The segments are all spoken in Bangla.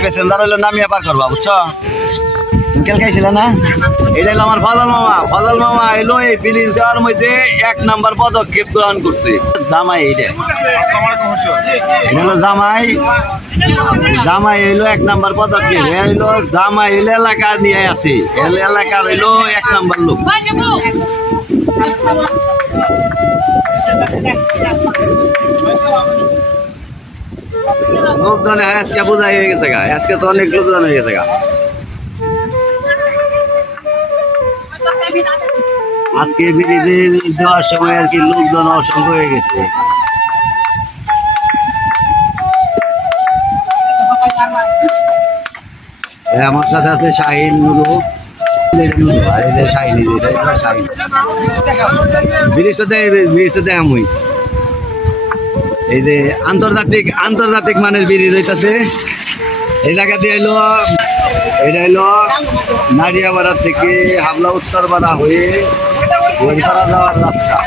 প্যাসেঞ্জার হইলো নামিয়ে পার করবা বুঝছো কেল খাইছিল না এটা হলো আমার ফজল মামা এলো এই ব্রিজ দেওয়ার মধ্যে 1 নাম্বার পদক্ষেপ গ্রহণ করছে জামাই এটা হলো জামাই এলো 1 নাম্বার পদক্ষেপ এলো জামাই এলো এলাকার নিয়ে আছে এলাকার হইলো 1 নাম্বার লোক লোকজন আজকে বোঝা হয়ে গেছে গা আজকে তো অনেক লোকজন হয়ে গেছে গা আজকে ব্রিজে দেওয়ার সময় আর কি লোকজন অসংখ্য হয়ে গেছে আমার সাথে আছে শাহিন নুরু ব্রিজটা আমি এই যে আন্তর্জাতিক মানের ব্রিজ হইতাছে এই জায়গা দিয়ে এটা হলো নারিয়াপাড়া থেকে হাবলা উত্তরপাড়া হয়ে গোলপাড়া যাওয়ার রাস্তা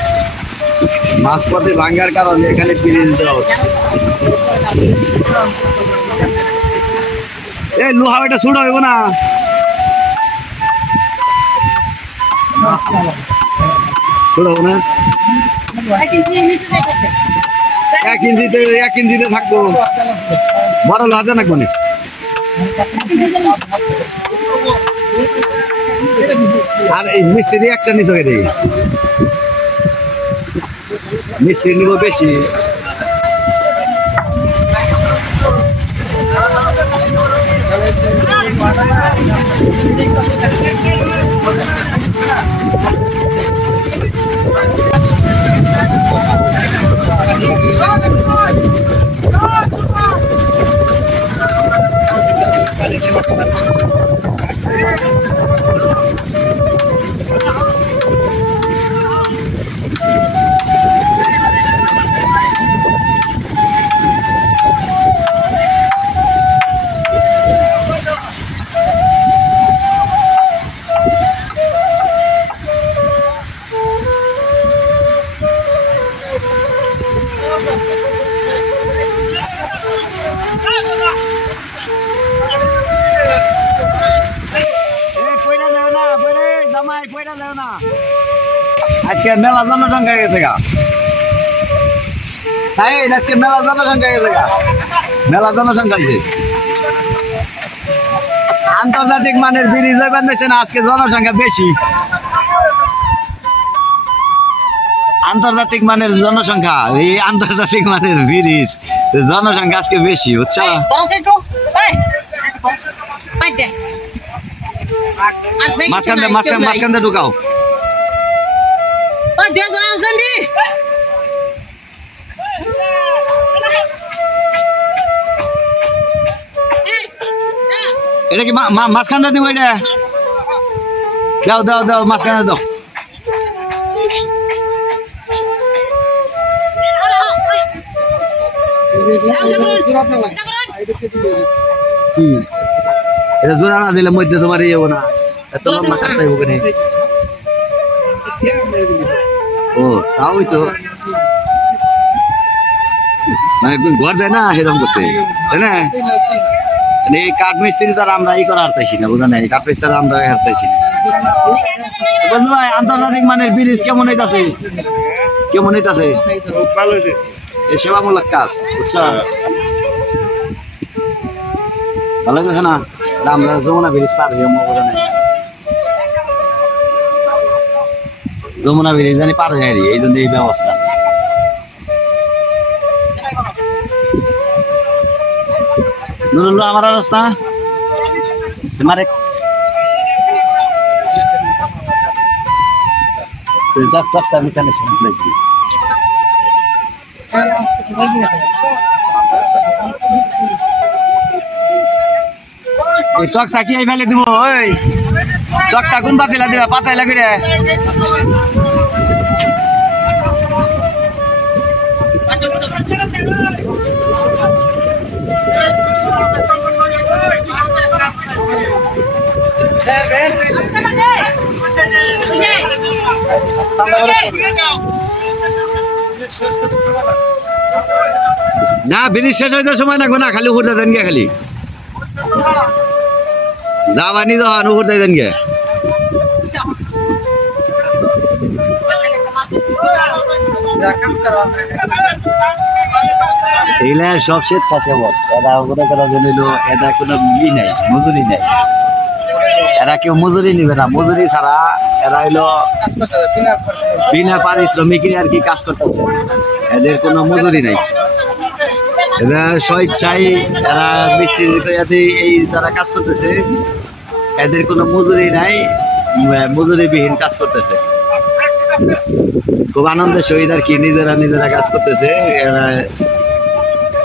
মাঝপথে ভাঙ্গার কারণে এখানে ব্রিজ দেওয়া হচ্ছে এই লোহা এটা ছুট হইব না ছুট হবো না 1 ইঞ্চিতে থাকবো বড় লোহা না কোনে আর এই মিস্ত্রি একটা নিচে হয়ে দেয় মিস্ত্রি নিব বেশি আজকে মেলা জনসংখ্যা গেছে গা আজকে মেলা জনসংখ্যা গেছে গা মেলা জনসংখ্যা হয়েছে আন্তর্জাতিক মানের ব্রিজ এবার নিয়েছে না আজকে জনসংখ্যা বেশি আন্তর্জাতিক মানের জনসংখ্যা এই আন্তর্জাতিক মানের ব্রিজ জনসংখ্যা আজকে বেশি বুঝছো মাঝখানটা ঢুকাও এটা কি মাঝখানটা দিব এটা দাও মাঝখানে দাও এটা জোড়া না দিলে মধ্যে তোমার ইয়ে না এত লম্বা কাটতে হবে কেন ও তাই তো মানে ঘর দেয় না সেরকম করতে তাই না এই কাঠ মিস্ত্রি তার আমরা ই করা হারতাইছি না বুঝা নাই কাঠ মিস্ত্রি আমরা হারতাইছি না বুঝলো ভাই আন্তর্জাতিক মানের ব্রিজ কেমন হইতাছে এই সেবামূলক কাজ বুঝছো ভালো লাগছে না আমরা যমুনা ব্রিজ পার হয়ে বোঝা নাই যমুনা ব্রিজ জানি পার হয়ে এই জন্য এই ব্যবস্থা নুরুল্লাহ আমার রাস্তা তোমার চাপটা আমি কানেকশন করেছি এই টক সাকি এই ফেলে দিব ওই টকটা কোন পাতিলা দিবা পাতাই লাগে রে না ব্রিজ শেষ হইতে সময় লাগবে না খালি উপরে দেন গে খালি যাবানি যখন উপর দেন গে এইলা সব স্বেচ্ছাসেবক এরা মনে করা জন্য এরা কোনো ই নাই মজুরি নাই এরা কেউ মজুরি নিবে না মজুরি ছাড়া এরা হইলো বিনা পারিশ্রমিকে আর কি কাজ করতে এদের কোনো মজুরি নাই এরা স্বেচ্ছায় এরা মিস্ত্রি এই যারা কাজ করতেছে এদের কোনো মজুরি নাই মজুরিবিহীন কাজ করতেছে খুব আনন্দের সহিত আর কি নিজেরা কাজ করতেছে এরা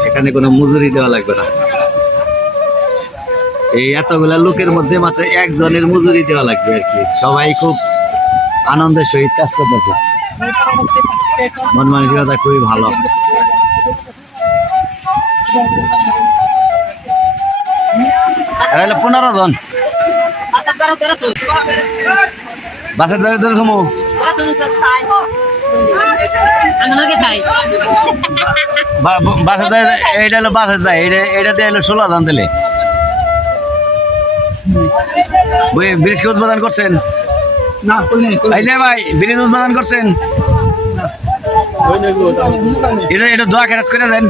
এখানে কোনো মজুরি দেওয়া লাগবে না এই এতগুলা লোকের মধ্যে মাত্র একজনের মজুরি দেওয়া লাগবে আর কি সবাই খুব আনন্দের সহিত কাজ করতেছে মন মানসিকতা খুবই ভালো এরা হলো 15 জন বাসের ধরে ধরে সমু বাসের ধরে এইটা হলো বাসের ভাই এইটাতে হলো 16 জন দিলে ব্রিজ কে উদ্বোধন করছেন না এই যে ভাই ব্রিজ উদ্বোধন করছেন এটা দোয়া খেরাত করে দেন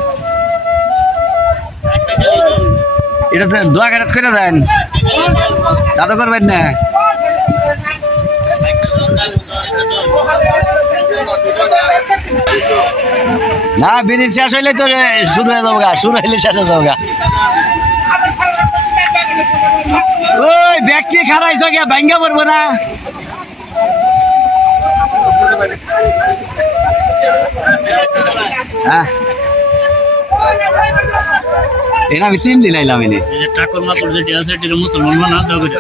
এটাতে দোয়া খেরাত করে দেন তা তো করবেন না না ব্রিজ শেষ হইলে তো শুরু হয়ে যাবো শুরু হইলে শেষ হয়ে যাবো ওই ব্যক্তি খারাইছ গিয়া ভাঙ্গা পড়বো না হ্যাঁ এনা আমি 3 দিন আইলাম এনে ঠাকুর মাকুর যেটি আছে এটি মুসলমান না দাও করে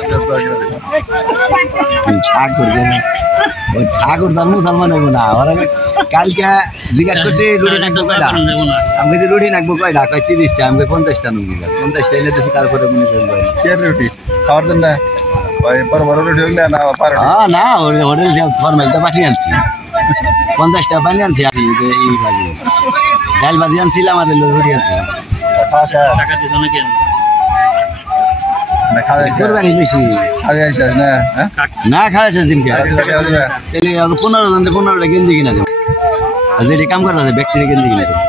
ঠাকুর যেন ওই ঠাকুর তার মুসলমান হইব না ওরা কালকে জিজ্ঞাসা করছি রুটি নাকবো কয়টা আমি যদি রুটি নাকবো কয়টা কয় 30টা আমি 50টা নুঙ্গি 50টা এনে দিছি তারপরে মনে করবো কে রুটি খাওয়ার জন্য ওই বড় বড় রুটি হইলে না পারে হ্যাঁ না হোটেল ফরমাল তো পাঠিয়ে আনছি 50টা পানি আনছি এই ভাজি ডাল ভাজি আনছিলাম আর রুটি আনছিলাম টাকা দিছ না কেন না খাওয়া কোরবানি লইছি না না খাওয়া শেষ দিনকে তাহলে 15 জন 15টা গেঞ্জি কিনা দেবো যেটি কাম করতে ব্যক্তির গেঞ্জি কিনা দেবো